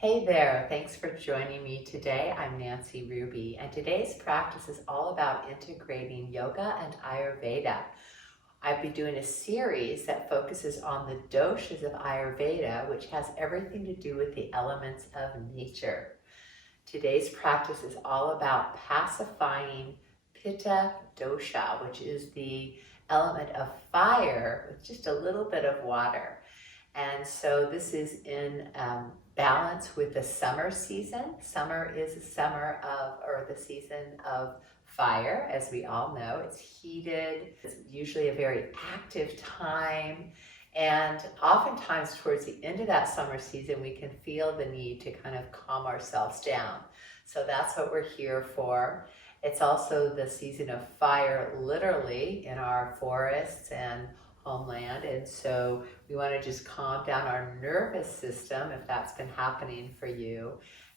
Hey there, thanks for joining me today. I'm Nancy Ruby, and today's practice is all about integrating yoga and Ayurveda. I've been doing a series that focuses on the doshas of Ayurveda, which has everything to do with the elements of nature. Today's practice is all about pacifying Pitta dosha, which is the element of fire with just a little bit of water. And so this is in balance with the summer season. Summer is the season of fire, as we all know. It's heated. It's usually a very active time. And oftentimes towards the end of that summer season, we can feel the need to kind of calm ourselves down. So that's what we're here for. It's also the season of fire, literally, in our forests and homeland, and so we want to just calm down our nervous system if that's been happening for you,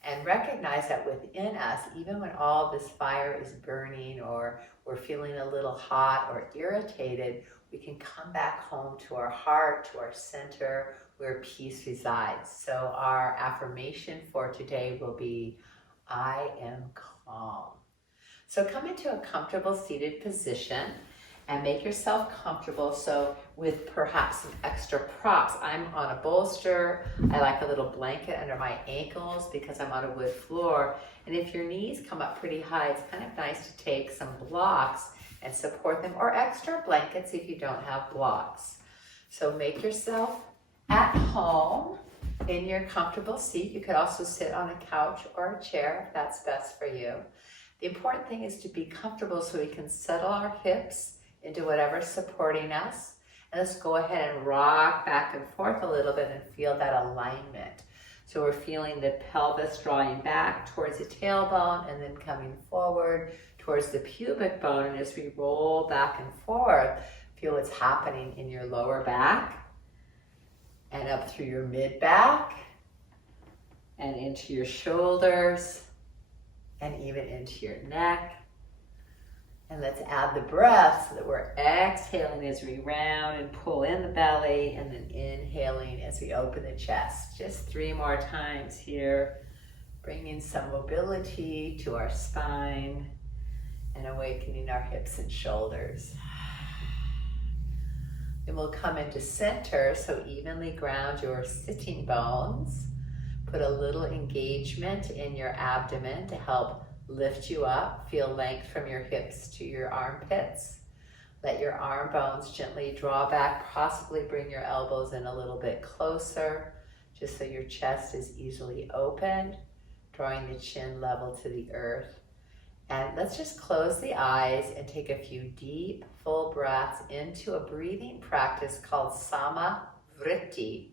and recognize that within us, even when all this fire is burning or we're feeling a little hot or irritated, we can come back home to our heart, to our center, where peace resides. So our affirmation for today will be, I am calm. So come into a comfortable seated position and make yourself comfortable. So with perhaps some extra props, I'm on a bolster. I like a little blanket under my ankles because I'm on a wood floor. And if your knees come up pretty high, it's kind of nice to take some blocks and support them, or extra blankets if you don't have blocks. So make yourself at home in your comfortable seat. You could also sit on a couch or a chair if that's best for you. The important thing is to be comfortable so we can settle our hips into whatever's supporting us. And let's go ahead and rock back and forth a little bit and feel that alignment. So we're feeling the pelvis drawing back towards the tailbone and then coming forward towards the pubic bone. And as we roll back and forth, feel what's happening in your lower back and up through your mid back and into your shoulders and even into your neck. And let's add the breath so that we're exhaling as we round and pull in the belly, and then inhaling as we open the chest. Just 3 more times here, bringing some mobility to our spine and awakening our hips and shoulders. Then we'll come into center, so evenly ground your sitting bones. Put a little engagement in your abdomen to help lift you up. Feel length from your hips to your armpits. Let your arm bones gently draw back, possibly bring your elbows in a little bit closer, just so your chest is easily opened, drawing the chin level to the earth. And let's just close the eyes and take a few deep, full breaths into a breathing practice called Samavritti,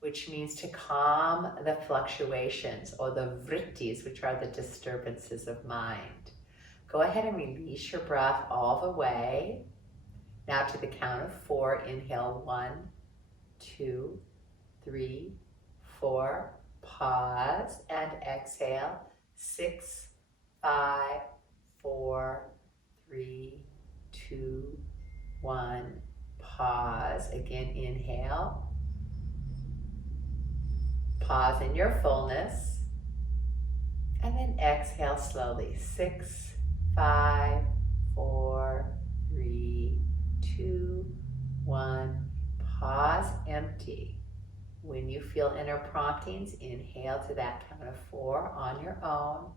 which means to calm the fluctuations, or the vrittis, which are the disturbances of mind. Go ahead and release your breath all the way. Now to the count of 4, inhale 1, 2, 3, 4, pause, and exhale 6, 5, 4, 3, 2, 1, pause. Again, inhale. Pause in your fullness, and then exhale slowly. 6, 5, 4, 3, 2, 1. Pause, empty. When you feel inner promptings, inhale to that count of 4 on your own.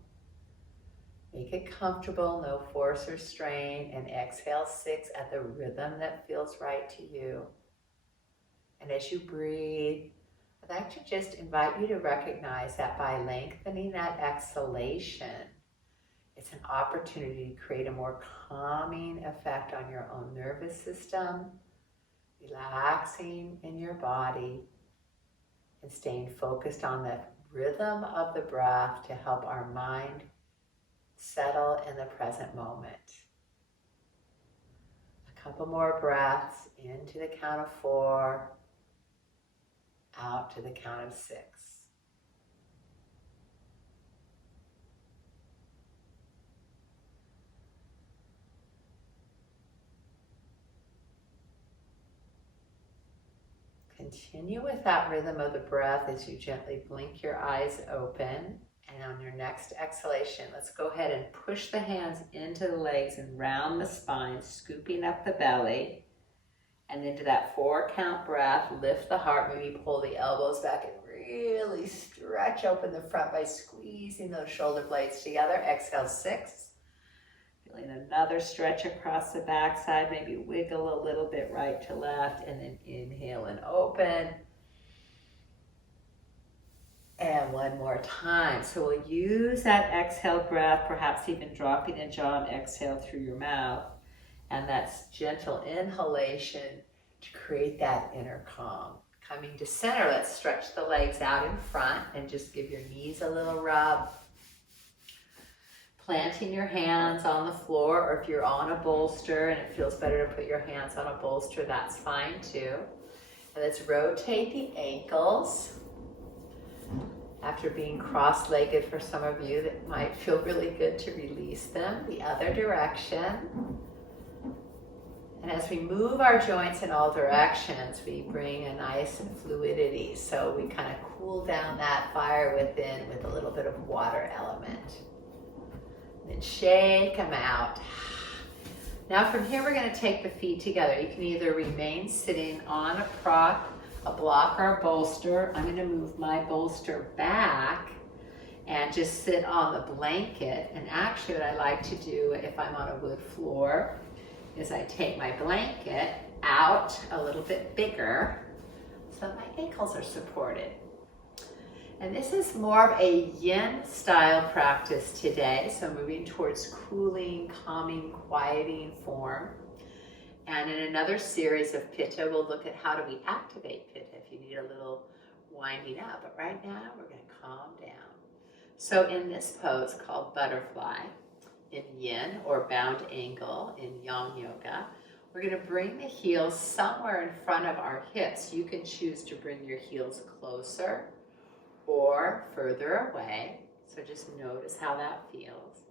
Make it comfortable, no force or strain, and exhale 6 at the rhythm that feels right to you. And as you breathe, I'd like to just invite you to recognize that by lengthening that exhalation, it's an opportunity to create a more calming effect on your own nervous system, relaxing in your body, and staying focused on the rhythm of the breath to help our mind settle in the present moment. A couple more breaths into the count of 4. Out to the count of 6. Continue with that rhythm of the breath as you gently blink your eyes open. And on your next exhalation, let's go ahead and push the hands into the legs and round the spine, scooping up the belly. And into that 4 count breath, lift the heart, maybe pull the elbows back and really stretch open the front by squeezing those shoulder blades together. Exhale, 6. Feeling another stretch across the backside, maybe wiggle a little bit right to left, and then inhale and open. And one more time. So we'll use that exhale breath, perhaps even dropping a jaw and exhale through your mouth. And that's gentle inhalation to create that inner calm. Coming to center, let's stretch the legs out in front and just give your knees a little rub. Planting your hands on the floor, or if you're on a bolster and it feels better to put your hands on a bolster, that's fine too. And let's rotate the ankles. After being cross-legged for some of you, that might feel really good to release them the other direction. And as we move our joints in all directions, we bring a nice fluidity. So we kind of cool down that fire within with a little bit of water element. Then shake them out. Now from here, we're going to take the feet together. You can either remain sitting on a block or a bolster. I'm going to move my bolster back and just sit on the blanket. And actually what I like to do if I'm on a wood floor is I take my blanket out a little bit bigger so that my ankles are supported. And this is more of a Yin-style practice today, so moving towards cooling, calming, quieting form. And in another series of Pitta, we'll look at how do we activate Pitta if you need a little winding up. But right now, we're going to calm down. So in this pose called butterfly, in Yin or bound angle in Yang Yoga, we're going to bring the heels somewhere in front of our hips. You can choose to bring your heels closer or further away. So just notice how that feels.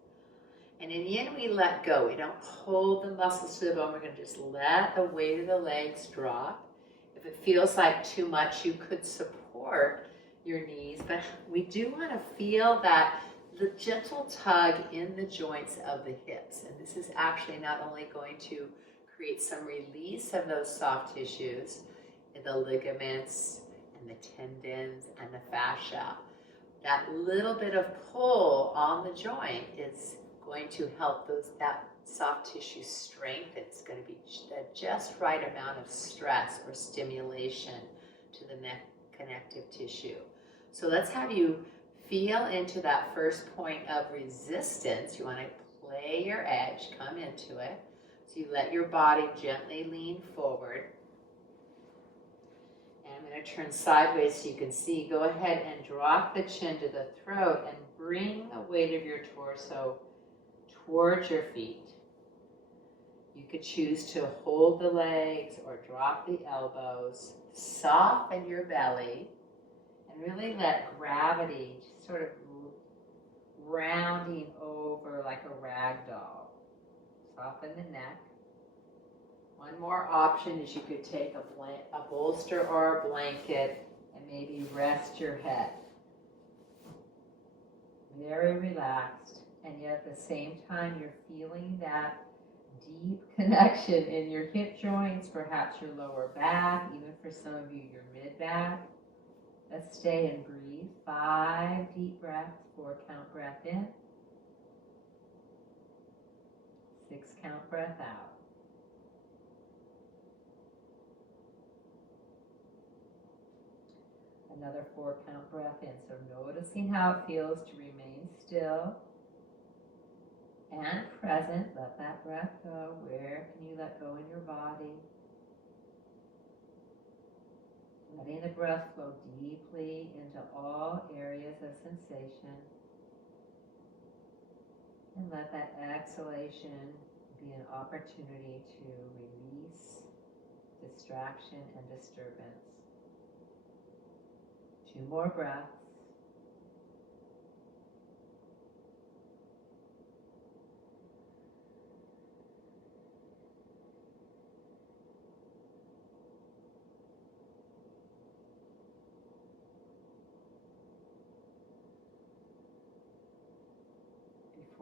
And in Yin, we let go. We don't hold the muscles to the bone. We're going to just let the weight of the legs drop. If it feels like too much, you could support your knees, but we do want to feel that the gentle tug in the joints of the hips. And this is actually not only going to create some release of those soft tissues, in the ligaments and the tendons and the fascia. That little bit of pull on the joint is going to help that soft tissue strengthen. It's going to be the just right amount of stress or stimulation to the neck connective tissue. So let's have you feel into that first point of resistance. You want to play your edge, come into it. So you let your body gently lean forward. And I'm going to turn sideways so you can see. Go ahead and drop the chin to the throat and bring the weight of your torso towards your feet. You could choose to hold the legs or drop the elbows. Soften your belly and really let gravity sort of rounding over like a rag doll. Soften the neck. One more option is you could take a bolster or a blanket and maybe rest your head. Very relaxed, and yet at the same time you're feeling that deep connection in your hip joints, perhaps your lower back, even for some of you, your mid-back. Let's stay and breathe. 5 deep breaths, 4 count breath in. 6 count breath out. Another 4 count breath in. So noticing how it feels to remain still and present. Let that breath go. Where can you let go in your body? Letting the breath flow deeply into all areas of sensation. And let that exhalation be an opportunity to release distraction and disturbance. 2 more breaths.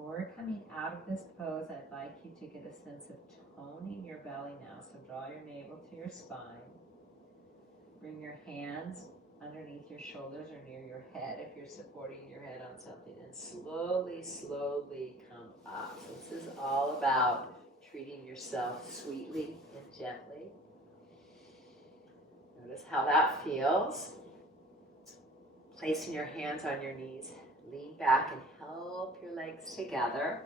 we're coming out of this pose, I'd like you to get a sense of toning your belly now. So draw your navel to your spine. Bring your hands underneath your shoulders or near your head if you're supporting your head on something. And slowly, slowly come up. So this is all about treating yourself sweetly and gently. Notice how that feels. Placing your hands on your knees. Lean back and help your legs together.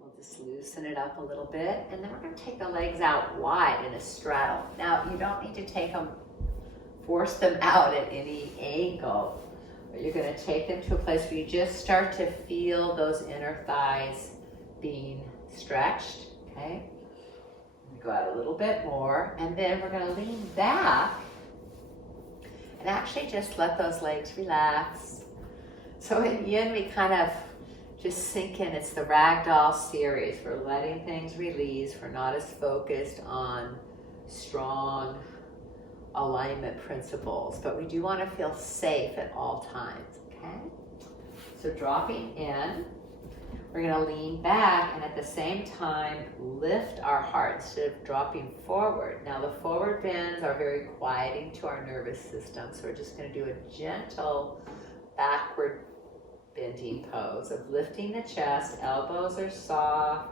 We'll just loosen it up a little bit. And then we're going to take the legs out wide in a straddle. Now, you don't need to force them out at any angle. But you're going to take them to a place where you just start to feel those inner thighs being stretched. Okay? Go out a little bit more. And then we're going to lean back and actually just let those legs relax. So in Yin, we kind of just sink in. It's the ragdoll series. We're letting things release. We're not as focused on strong alignment principles, but we do want to feel safe at all times, okay? So dropping in, we're going to lean back and at the same time lift our heart instead of dropping forward. Now the forward bends are very quieting to our nervous system, so we're just going to do a gentle backward bending pose of lifting the chest, elbows are soft,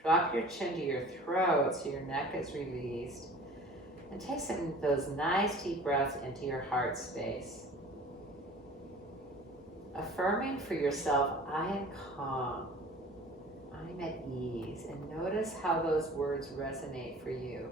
drop your chin to your throat so your neck is released, and take some of those nice deep breaths into your heart space. Affirming for yourself, I am calm, I'm at ease, and notice how those words resonate for you.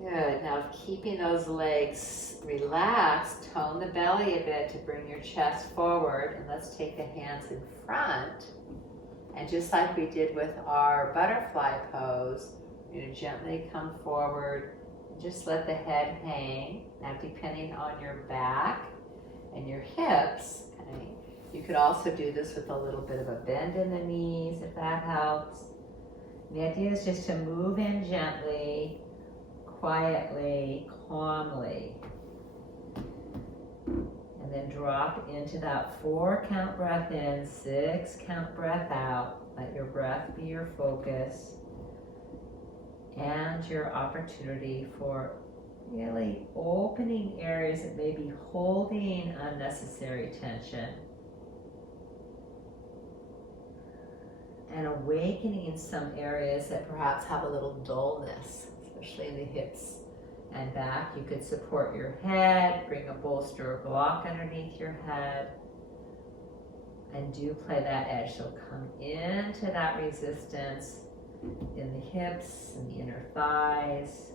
Good. Now, keeping those legs relaxed, tone the belly a bit to bring your chest forward. And let's take the hands in front. And just like we did with our butterfly pose, you're going to gently come forward and just let the head hang. Now, depending on your back and your hips, okay, you could also do this with a little bit of a bend in the knees if that helps. And the idea is just to move in gently, quietly, calmly, and then drop into that 4 count breath in, 6 count breath out. Let your breath be your focus and your opportunity for really opening areas that may be holding unnecessary tension and awakening some areas that perhaps have a little dullness, especially in the hips and back. You could support your head, bring a bolster or block underneath your head, and do play that edge. So come into that resistance in the hips and the inner thighs,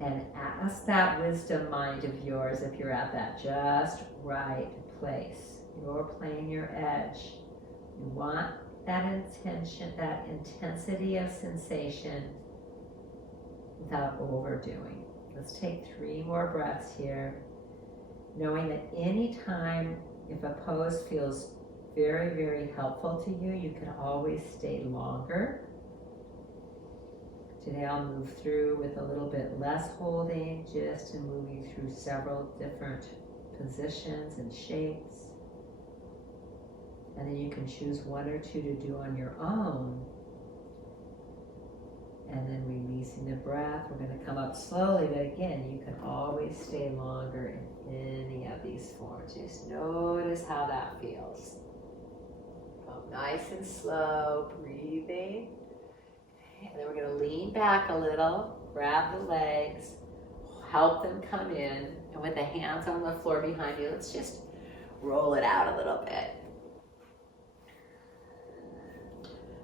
and ask that wisdom mind of yours if you're at that just right place. You're playing your edge. You want that intention, that intensity of sensation without overdoing. Let's take 3 more breaths here, knowing that anytime if a pose feels very, very helpful to you, you can always stay longer. Today I'll move through with a little bit less holding, just to move you through several different positions and shapes. And then you can choose 1 or 2 to do on your own. And then releasing the breath. We're going to come up slowly, but again, you can always stay longer in any of these forms. Just notice how that feels. Nice and slow, breathing. Okay, and then we're going to lean back a little, grab the legs, help them come in, and with the hands on the floor behind you, let's just roll it out a little bit.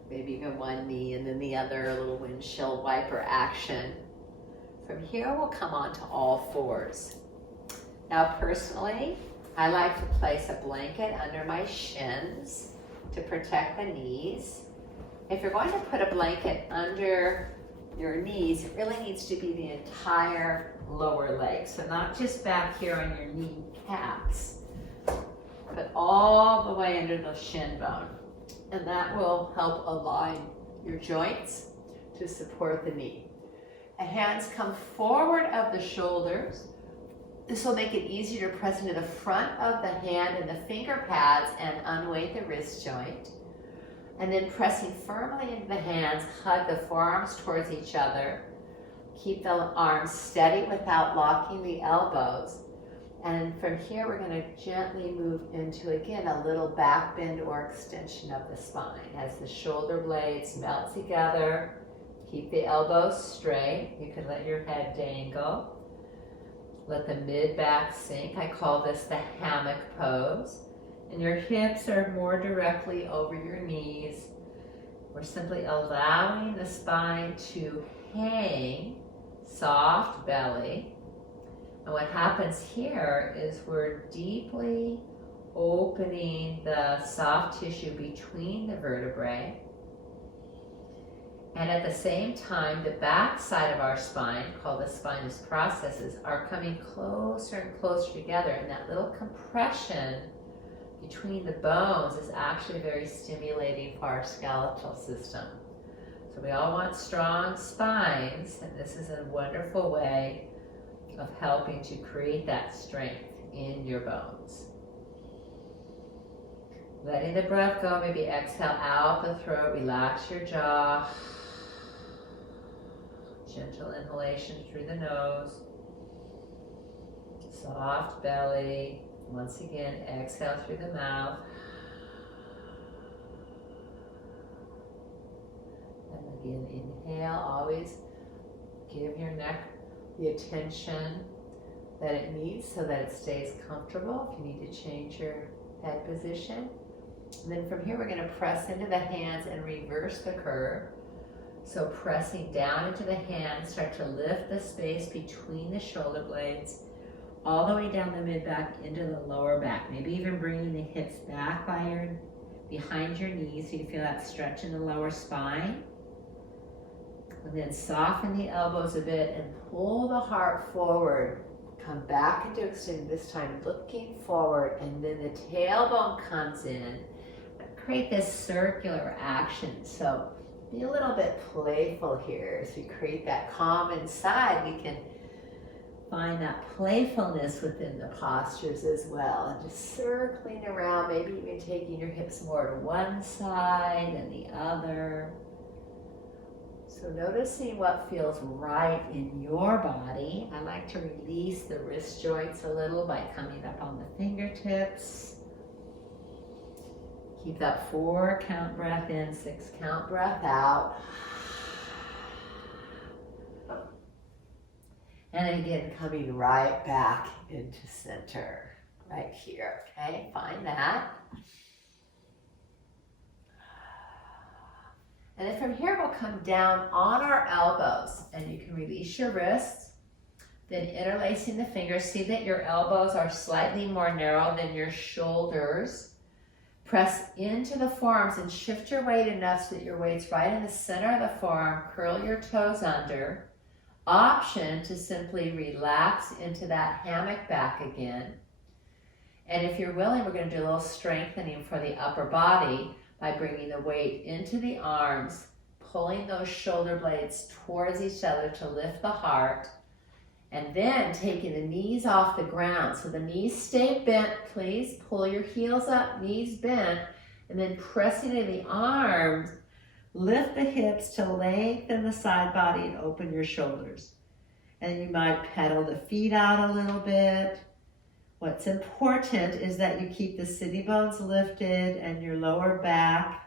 Maybe even one knee and then the other, a little windshield wiper action. From here, we'll come on to all 4s. Now, personally, I like to place a blanket under my shins to protect the knees. If you're going to put a blanket under your knees, it really needs to be the entire lower leg. So not just back here on your kneecaps, but all the way under the shin bone. And that will help align your joints to support the knee. And hands come forward of the shoulders. This will make it easier to press into the front of the hand and the finger pads and unweight the wrist joint. And then pressing firmly into the hands, hug the forearms towards each other. Keep the arms steady without locking the elbows. And from here, we're going to gently move into, again, a little back bend or extension of the spine as the shoulder blades melt together. Keep the elbows straight. You can let your head dangle. Let the mid-back sink. I call this the hammock pose. And your hips are more directly over your knees. We're simply allowing the spine to hang, soft belly. And what happens here is we're deeply opening the soft tissue between the vertebrae. And at the same time, the back side of our spine, called the spinous processes, are coming closer and closer together. And that little compression between the bones is actually very stimulating for our skeletal system. So we all want strong spines, and this is a wonderful way of helping to create that strength in your bones. Letting the breath go, maybe exhale out the throat, relax your jaw. Gentle inhalation through the nose. Soft belly. Once again, exhale through the mouth. And again, inhale. Always give your neck the attention that it needs so that it stays comfortable. If you need to change your head position. And then from here, we're going to press into the hands and reverse the curve. So pressing down into the hands, start to lift the space between the shoulder blades, all the way down the mid-back into the lower back. Maybe even bringing the hips back behind your knees so you feel that stretch in the lower spine. And then soften the elbows a bit and pull the heart forward. Come back into extending, this time looking forward, and then the tailbone comes in. Create this circular action. So be a little bit playful here. As we create that calm inside, we can find that playfulness within the postures as well. And just circling around, maybe even taking your hips more to one side and the other. So noticing what feels right in your body. I like to release the wrist joints a little by coming up on the fingertips. Keep that 4 count breath in, 6 count breath out. And then again, coming right back into center, right here, okay? Find that. And then from here, we'll come down on our elbows, and you can release your wrists, then interlacing the fingers. See that your elbows are slightly more narrow than your shoulders. Press into the forearms and shift your weight enough so that your weight's right in the center of the forearm. Curl your toes under. Option to simply relax into that hammock back again. And if you're willing, we're going to do a little strengthening for the upper body by bringing the weight into the arms, pulling those shoulder blades towards each other to lift the heart, and then taking the knees off the ground. So the knees stay bent, please. Pull your heels up, knees bent, and then pressing in the arms, lift the hips to lengthen the side body and open your shoulders. And you might pedal the feet out a little bit. What's important is that you keep the sitting bones lifted and your lower back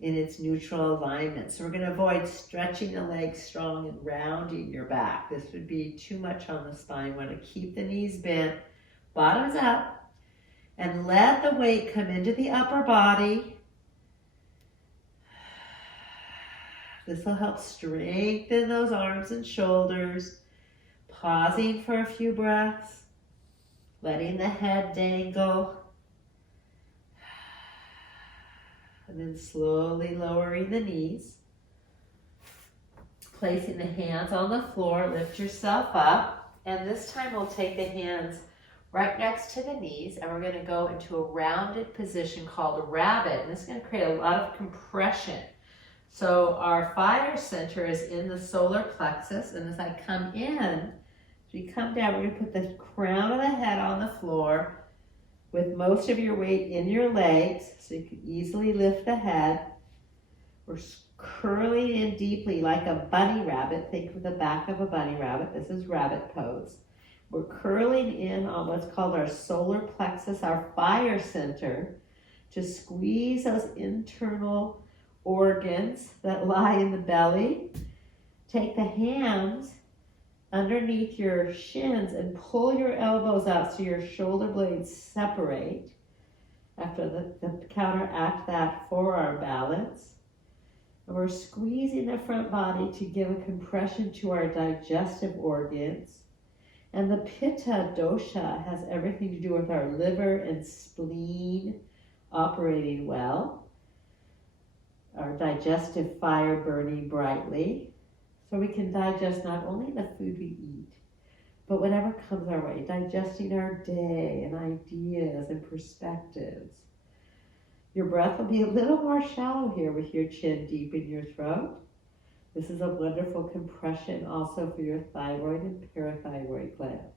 in its neutral alignment. So we're going to avoid stretching the legs strong and rounding your back. This would be too much on the spine. We want to keep the knees bent, bottoms up, and let the weight come into the upper body. This will help strengthen those arms and shoulders. Pausing for a few breaths, letting the head dangle. And then slowly lowering the knees. Placing the hands on the floor, lift yourself up. And this time we'll take the hands right next to the knees and we're going to go into a rounded position called a rabbit. And this is going to create a lot of compression. So our fire center is in the solar plexus, and as I come in, as we come down, we're going to put the crown of the head on the floor with most of your weight in your legs, so you can easily lift the head. We're curling in deeply like a bunny rabbit. Think of the back of a bunny rabbit. This is rabbit pose. We're curling in on what's called our solar plexus, our fire center, to squeeze those internal organs that lie in the belly. Take the hands underneath your shins and pull your elbows out so your shoulder blades separate. After the counteract that forearm balance. And we're squeezing the front body to give a compression to our digestive organs. And the Pitta dosha has everything to do with our liver and spleen operating well. Our digestive fire burning brightly. So we can digest not only the food we eat, but whatever comes our way, digesting our day and ideas and perspectives. Your breath will be a little more shallow here with your chin deep in your throat. This is a wonderful compression also for your thyroid and parathyroid glands.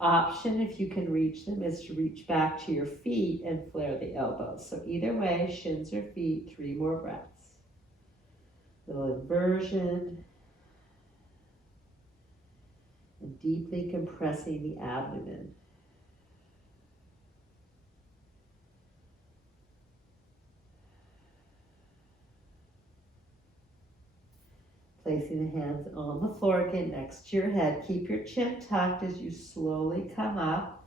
Option, if you can reach them, is to reach back to your feet and flare the elbows. So either way, shins or feet, 3 more breaths. Little inversion. And deeply compressing the abdomen. Placing the hands on the floor again next to your head. Keep your chin tucked as you slowly come up.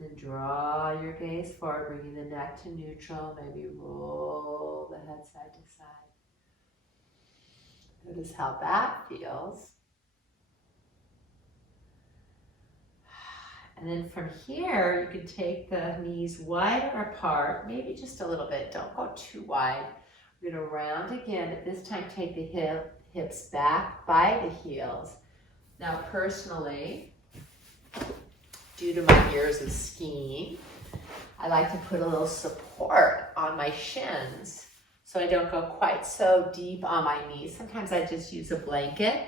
Then draw your gaze forward, bringing the neck to neutral. Maybe roll the head side to side. Notice how that feels. And then from here, you can take the knees wider apart, maybe just a little bit. Don't go too wide. We're going to round again, but this time take the hips back by the heels. Now, personally, due to my years of skiing, I like to put a little support on my shins so I don't go quite so deep on my knees. Sometimes I just use a blanket.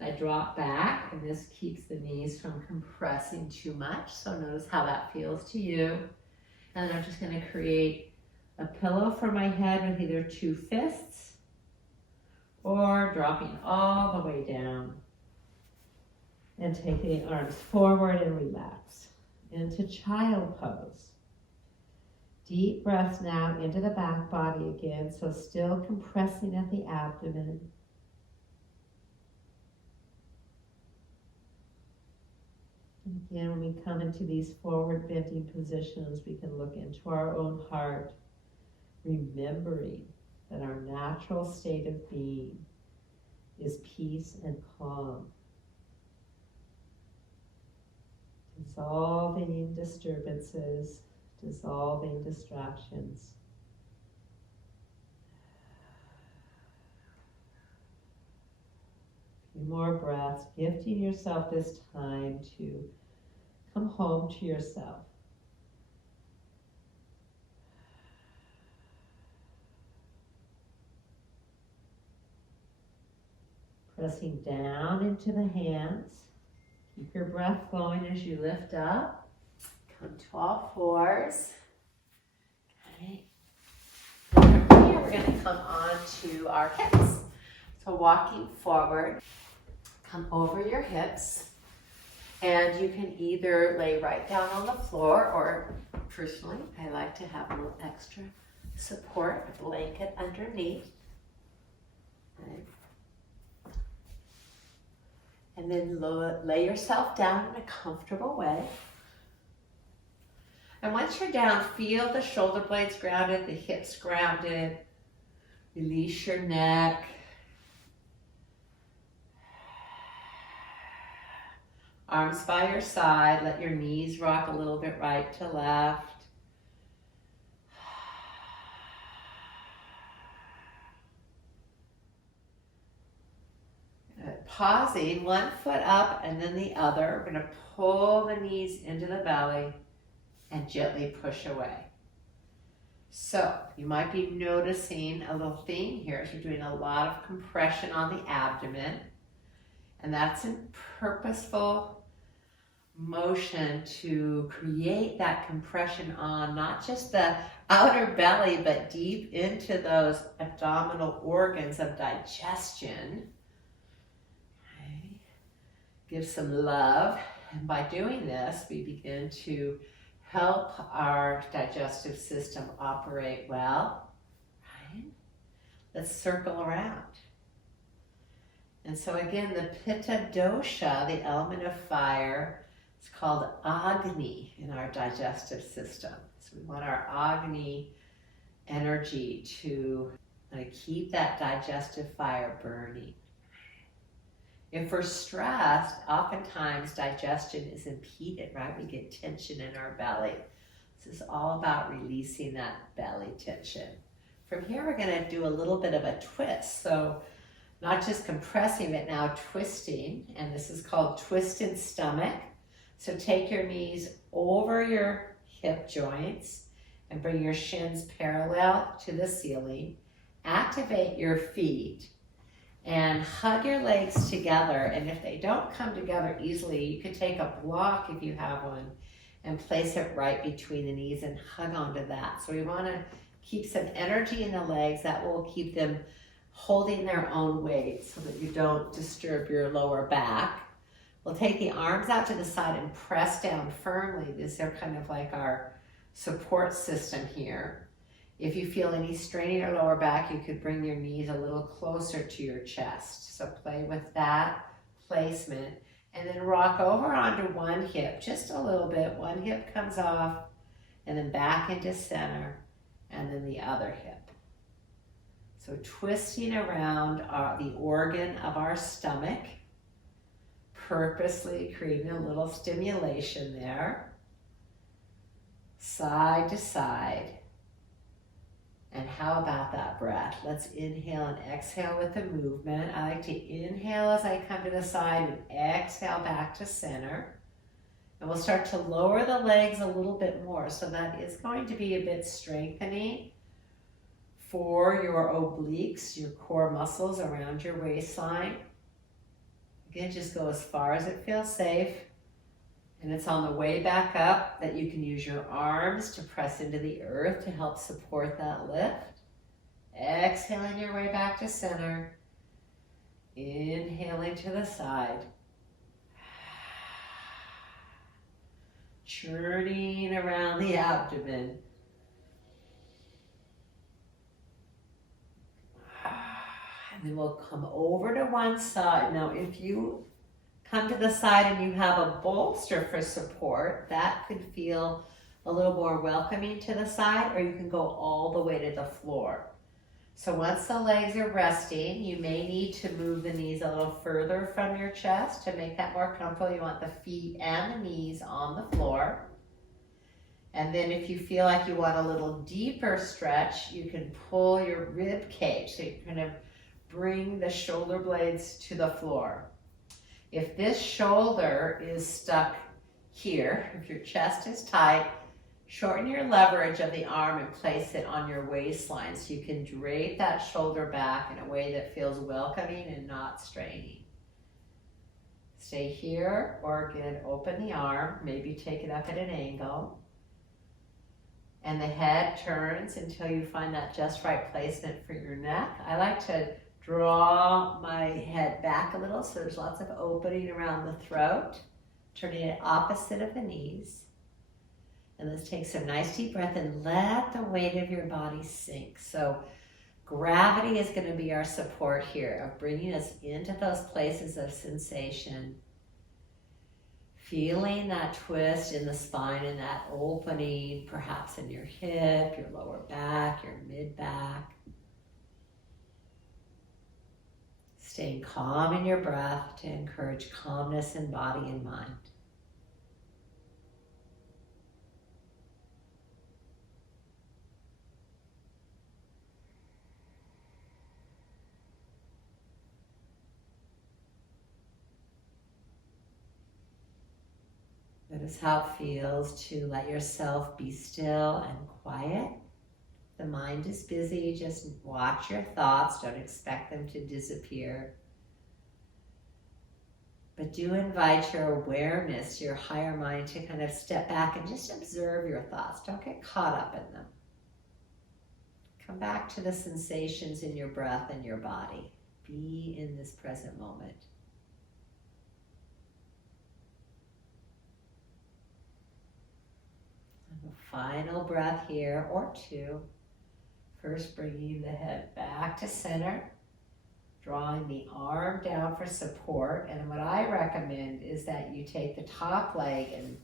I drop back, and this keeps the knees from compressing too much. So notice how that feels to you. And then I'm just going to create a pillow for my head with either 2 fists or dropping all the way down. And taking the arms forward and relax into child pose. Deep breaths now into the back body again, so still compressing at the abdomen. Again, when we come into these forward bending positions, we can look into our own heart, remembering that our natural state of being is peace and calm. Dissolving disturbances, dissolving distractions. A few more breaths, gifting yourself this time to come home to yourself. Pressing down into the hands. Keep your breath flowing as you lift up. Come to all fours. Okay. And from here, we're going to come on to our hips. So walking forward, come over your hips. And you can either lay right down on the floor, or personally, I like to have a little extra support, a blanket underneath. Okay. And then lay yourself down in a comfortable way. And once you're down, feel the shoulder blades grounded, the hips grounded. Release your neck. Arms by your side. Let your knees rock a little bit right to left. Pausing, one foot up and then the other. We're going to pull the knees into the belly and gently push away. So you might be noticing a little theme here. So you're doing a lot of compression on the abdomen, and that's a purposeful motion to create that compression on not just the outer belly, but deep into those abdominal organs of digestion. Okay. Give some love, and by doing this, we begin to help our digestive system operate well. Right? Let's circle around. And so again, the Pitta dosha, the element of fire, it's called Agni in our digestive system. So we want our Agni energy to keep that digestive fire burning. If we're stressed, oftentimes digestion is impeded, right? We get tension in our belly. This is all about releasing that belly tension. From here, we're going to do a little bit of a twist. So not just compressing, but now twisting. And this is called twisted stomach. So take your knees over your hip joints and bring your shins parallel to the ceiling. Activate your feet and hug your legs together. And if they don't come together easily, you can take a block if you have one and place it right between the knees and hug onto that. So we want to keep some energy in the legs that will keep them holding their own weight so that you don't disturb your lower back. We'll take the arms out to the side and press down firmly. These are kind of like our support system here. If you feel any strain in your lower back, you could bring your knees a little closer to your chest. So play with that placement and then rock over onto one hip, just a little bit. One hip comes off and then back into center and then the other hip. So twisting around the organ of our stomach, purposely creating a little stimulation there, side to side. And how about that breath? Let's inhale and exhale with the movement. I like to inhale as I come to the side and exhale back to center. And we'll start to lower the legs a little bit more. So that is going to be a bit strengthening for your obliques, your core muscles around your waistline. Again, just go as far as it feels safe. And it's on the way back up that you can use your arms to press into the earth to help support that lift. Exhaling your way back to center. Inhaling to the side. Churning around the abdomen. And then we'll come over to one side. Now, if you come to the side and you have a bolster for support, that could feel a little more welcoming to the side, or you can go all the way to the floor. So once the legs are resting, you may need to move the knees a little further from your chest to make that more comfortable. You want the feet and the knees on the floor. And then if you feel like you want a little deeper stretch, you can pull your rib cage. So you kind of bring the shoulder blades to the floor. If this shoulder is stuck here, if your chest is tight, shorten your leverage of the arm and place it on your waistline so you can drape that shoulder back in a way that feels welcoming and not straining. Stay here, or again, open the arm, maybe take it up at an angle. And the head turns until you find that just right placement for your neck. I like to draw my head back a little so there's lots of opening around the throat, turning it opposite of the knees. And let's take some nice deep breath and let the weight of your body sink. So gravity is going to be our support here of bringing us into those places of sensation. Feeling that twist in the spine and that opening, perhaps in your hip, your lower back, your mid-back. Staying calm in your breath to encourage calmness in body and mind. Notice how it feels to let yourself be still and quiet. The mind is busy, just watch your thoughts, don't expect them to disappear. But do invite your awareness, your higher mind, to kind of step back and just observe your thoughts. Don't get caught up in them. Come back to the sensations in your breath and your body. Be in this present moment. And a final breath here, or two. First, bringing the head back to center. Drawing the arm down for support. And what I recommend is that you take the top leg and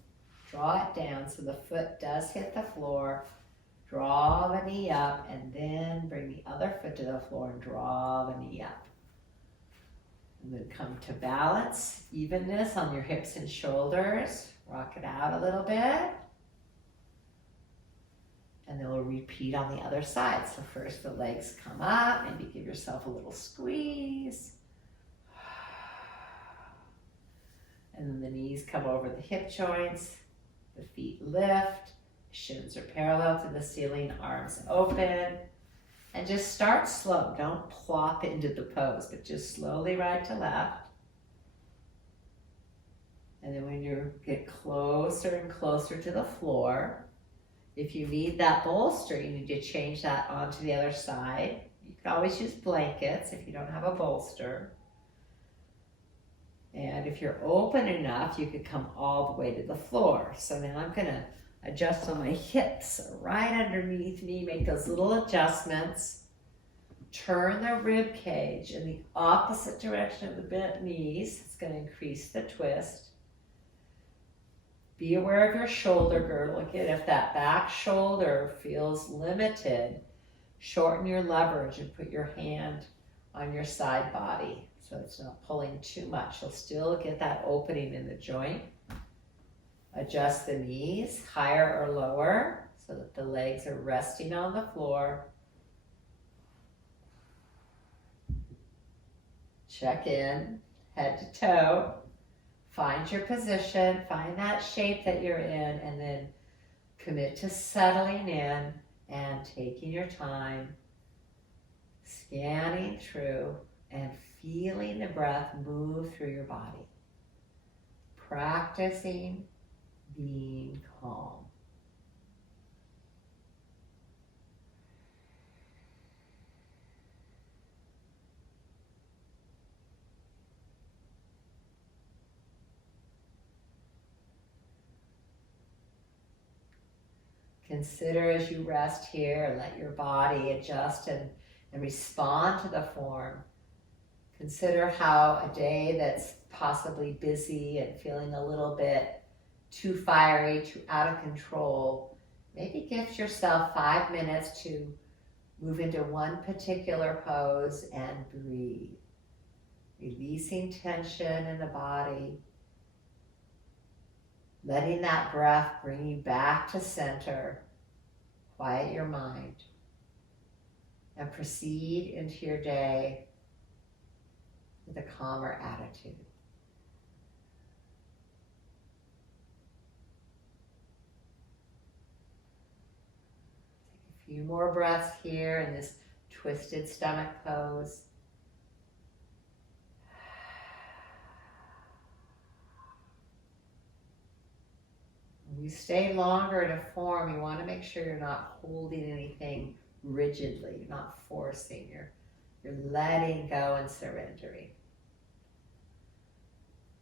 draw it down so the foot does hit the floor. Draw the knee up and then bring the other foot to the floor and draw the knee up. And then come to balance, evenness on your hips and shoulders. Rock it out a little bit. And then we'll repeat on the other side. So first the legs come up, maybe give yourself a little squeeze. And then the knees come over the hip joints, the feet lift, shins are parallel to the ceiling, arms open. And just start slow. Don't plop into the pose, but just slowly right to left. And then when you get closer and closer to the floor, if you need that bolster, you need to change that onto the other side. You can always use blankets if you don't have a bolster. And if you're open enough, you could come all the way to the floor. So now I'm gonna adjust on my hips right underneath me, make those little adjustments. Turn the rib cage in the opposite direction of the bent knees. It's gonna increase the twist. Be aware of your shoulder girdle. Again, if that back shoulder feels limited, shorten your leverage and put your hand on your side body so it's not pulling too much. You'll still get that opening in the joint. Adjust the knees higher or lower so that the legs are resting on the floor. Check in, head to toe. Find your position, find that shape that you're in, and then commit to settling in and taking your time, scanning through and feeling the breath move through your body. Practicing being calm. Consider as you rest here, let your body adjust and respond to the form. Consider how a day that's possibly busy and feeling a little bit too fiery, too out of control, maybe gift yourself 5 minutes to move into one particular pose and breathe. Releasing tension in the body. Letting that breath bring you back to center. Quiet your mind. And proceed into your day with a calmer attitude. Take a few more breaths here in this twisted stomach pose. When you stay longer in a form, you want to make sure you're not holding anything rigidly. You're not forcing. You're letting go and surrendering.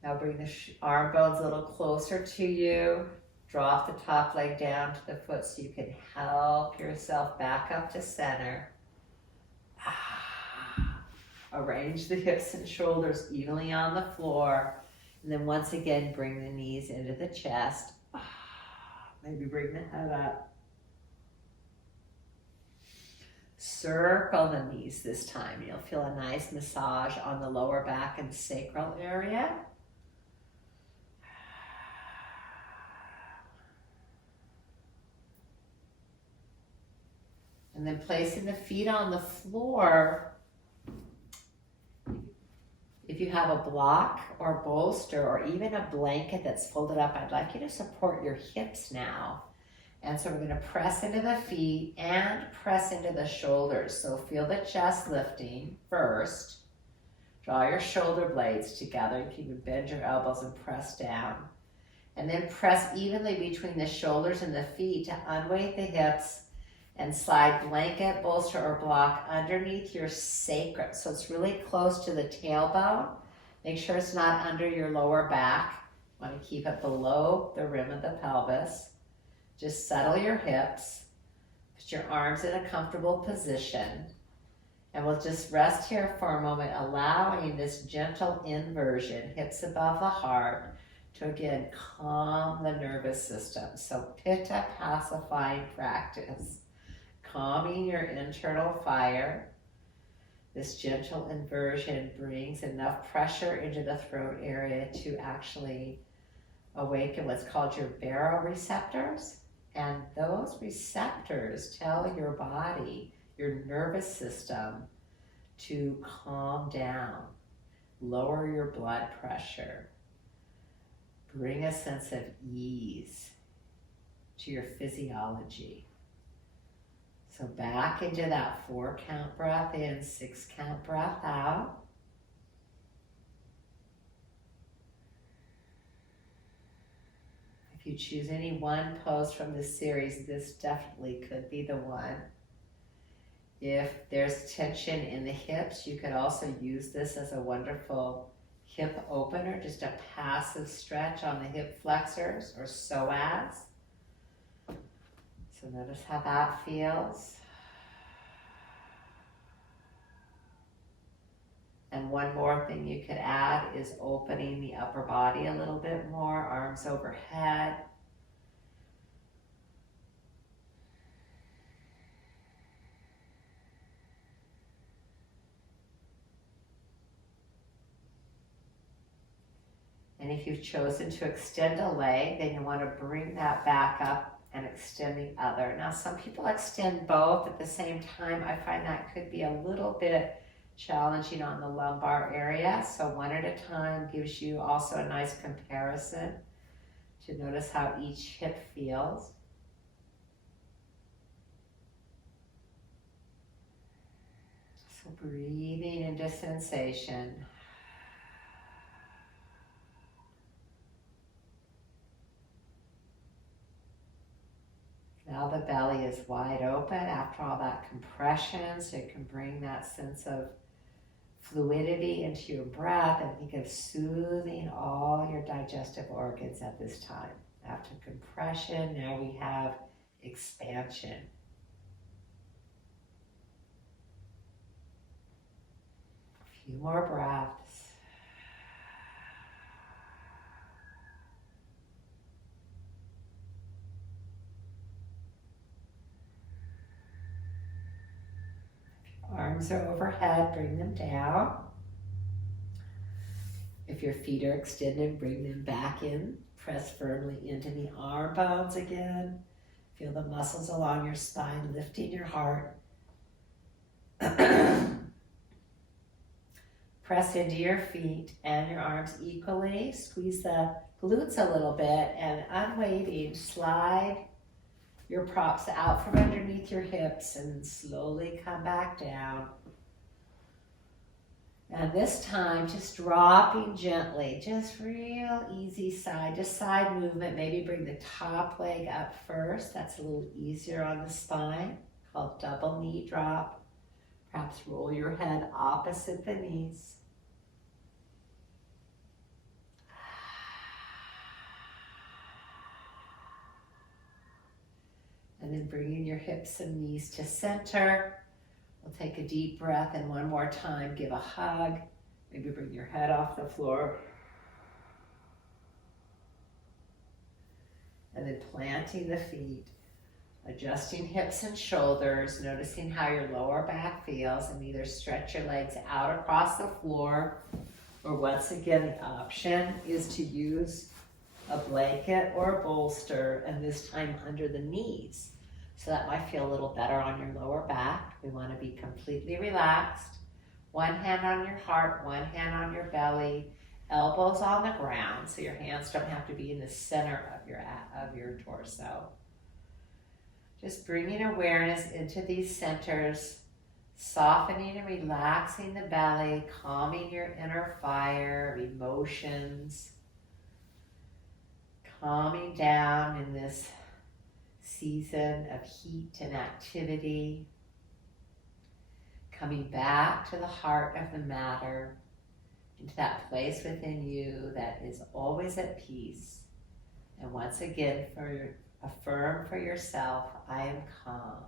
Now bring the arm bones a little closer to you. Drop the top leg down to the foot so you can help yourself back up to center. Arrange the hips and shoulders evenly on the floor. And then once again, bring the knees into the chest. Maybe bring the head up. Circle the knees this time. You'll feel a nice massage on the lower back and sacral area. And then placing the feet on the floor. If If you have a block or bolster or even a blanket that's folded up, I'd like you to support your hips now. And so we're going to press into the feet and press into the shoulders. So feel the chest lifting first. Draw your shoulder blades together. You can even bend your elbows and press down. And then press evenly between the shoulders and the feet to unweight the hips and slide blanket, bolster, or block underneath your sacrum. So it's really close to the tailbone. Make sure it's not under your lower back. You want to keep it below the rim of the pelvis. Just settle your hips. Put your arms in a comfortable position. And we'll just rest here for a moment, allowing this gentle inversion, hips above the heart, to again calm the nervous system. So Pitta pacifying practice. Calming your internal fire. This gentle inversion brings enough pressure into the throat area to actually awaken what's called your baroreceptors. And those receptors tell your body, your nervous system, to calm down, lower your blood pressure, bring a sense of ease to your physiology. So back into that 4-count breath in, 6-count breath out. If you choose any one pose from this series, this definitely could be the one. If there's tension in the hips, you could also use this as a wonderful hip opener, just a passive stretch on the hip flexors or psoas. So notice how that feels. And one more thing you could add is opening the upper body a little bit more, arms overhead. And if you've chosen to extend a leg, then you want to bring that back up and extend the other. Now, some people extend both at the same time. I find that could be a little bit challenging on the lumbar area. So one at a time gives you also a nice comparison to notice how each hip feels. So breathing into sensation. Now the belly is wide open after all that compression, so you can bring that sense of fluidity into your breath and think of soothing all your digestive organs at this time. After compression, now we have expansion. A few more breaths. Arms are overhead, bring them down. If your feet are extended, bring them back in. Press firmly into the arm bones again. Feel the muscles along your spine lifting your heart. Press into your feet and your arms equally. Squeeze the glutes a little bit and unweighting, slide your props out from underneath your hips and slowly come back down. And this time, just dropping gently, just real easy side to side movement. Maybe bring the top leg up first. That's a little easier on the spine, called double knee drop. Perhaps roll your head opposite the knees. And then bringing your hips and knees to center. We'll take a deep breath and one more time, give a hug. Maybe bring your head off the floor. And then planting the feet, adjusting hips and shoulders, noticing how your lower back feels, and either stretch your legs out across the floor, or once again, the option is to use a blanket or a bolster, and this time under the knees. So that might feel a little better on your lower back. We want to be completely relaxed. One hand on your heart, one hand on your belly, elbows on the ground, so your hands don't have to be in the center of your torso. Just bringing awareness into these centers, softening and relaxing the belly, calming your inner fire of emotions, calming down in this season of heat and activity, coming back to the heart of the matter, into that place within you that is always at peace. And once again, affirm for yourself, I am calm.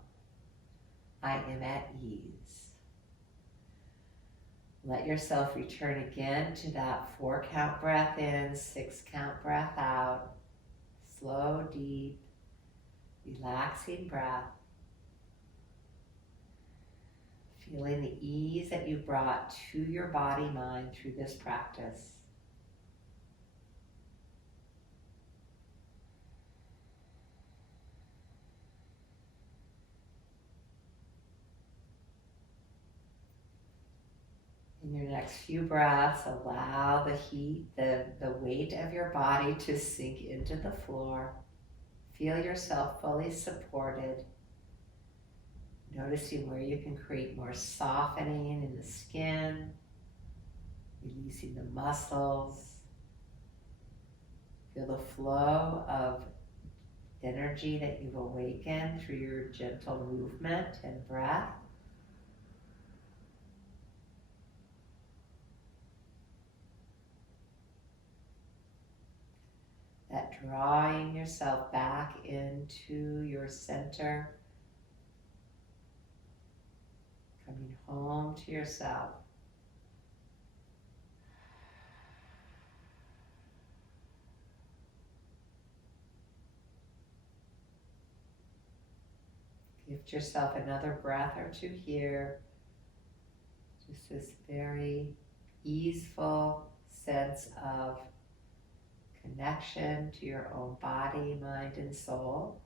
I am at ease. Let yourself return again to that 4-count breath in, 6-count breath out. Slow, deep, relaxing breath. Feeling the ease that you brought to your body, mind through this practice. In your next few breaths, allow the heat, the weight of your body to sink into the floor. Feel yourself fully supported. Noticing where you can create more softening in the skin, releasing the muscles. Feel the flow of energy that you've awakened through your gentle movement and breath. That drawing yourself back into your center, coming home to yourself. Give yourself another breath or two here. Just this very easeful sense of connection to your own body, mind, and soul.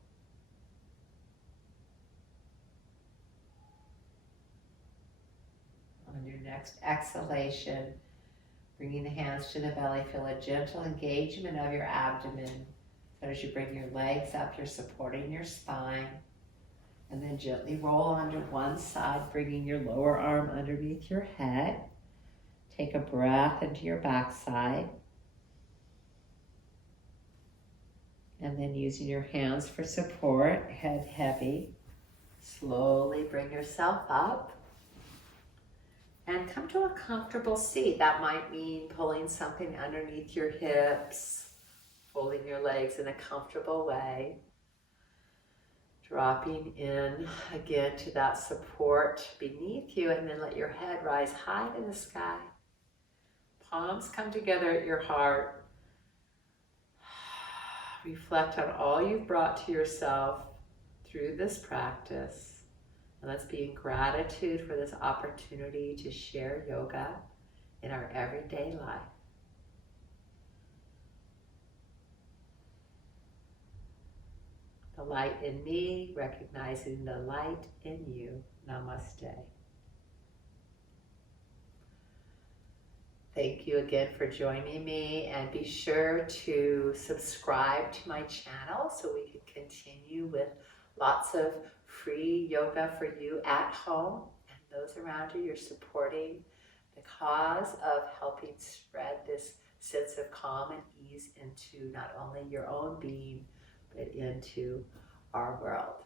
On your next exhalation, bringing the hands to the belly, feel a gentle engagement of your abdomen. So as you bring your legs up, you're supporting your spine. And then gently roll onto one side, bringing your lower arm underneath your head. Take a breath into your backside. And then using your hands for support, head heavy. Slowly bring yourself up. And come to a comfortable seat. That might mean pulling something underneath your hips, folding your legs in a comfortable way. Dropping in again to that support beneath you, and then let your head rise high to the sky. Palms come together at your heart. Reflect on all you've brought to yourself through this practice. And let's be in gratitude for this opportunity to share yoga in our everyday life. The light in me, recognizing the light in you. Namaste. Thank you again for joining me, and be sure to subscribe to my channel so we can continue with lots of free yoga for you at home and those around you. You're supporting the cause of helping spread this sense of calm and ease into not only your own being, but into our world.